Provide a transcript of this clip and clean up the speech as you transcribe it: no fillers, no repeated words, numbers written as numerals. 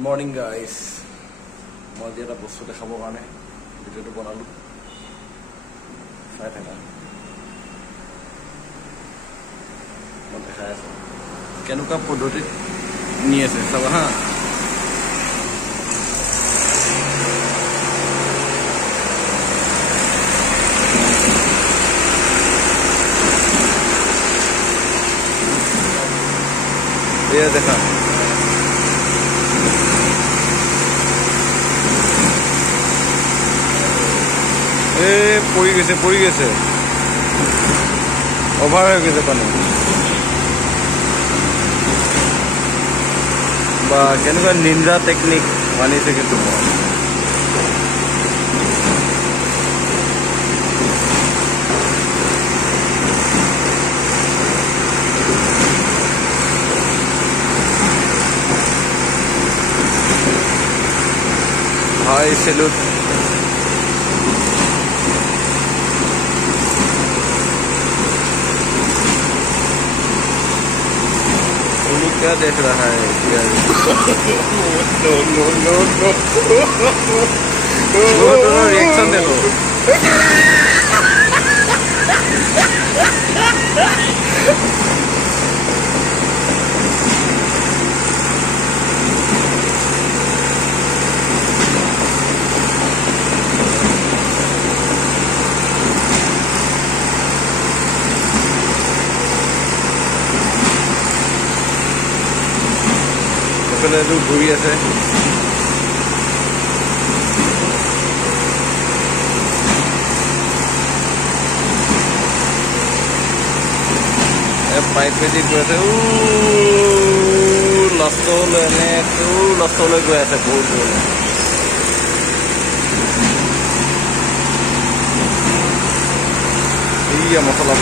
Morning guys, মই এটা বস্তু দেখাবৰ কাৰণে ভিডিঅ'টো বনালো চাই থাকা মই দেখাই আছো কেনেকুৱা পদ্ধতিত নি আছে চাবা হা ये देखा পৰি গৈছে অভাৰ হৈ গৈছে পানী বা কেনেকুৱা নিনজা টেকনিক মানিছে কিন্তু भाई सैल्यूट क्या देख रहा है रिएक्शन देखो ঘূৰি আছে পাইপেদি গৈ আছে লাষ্টলৈ লাষ্টলৈ গৈ আছে বহুত দূৰলৈ মছলা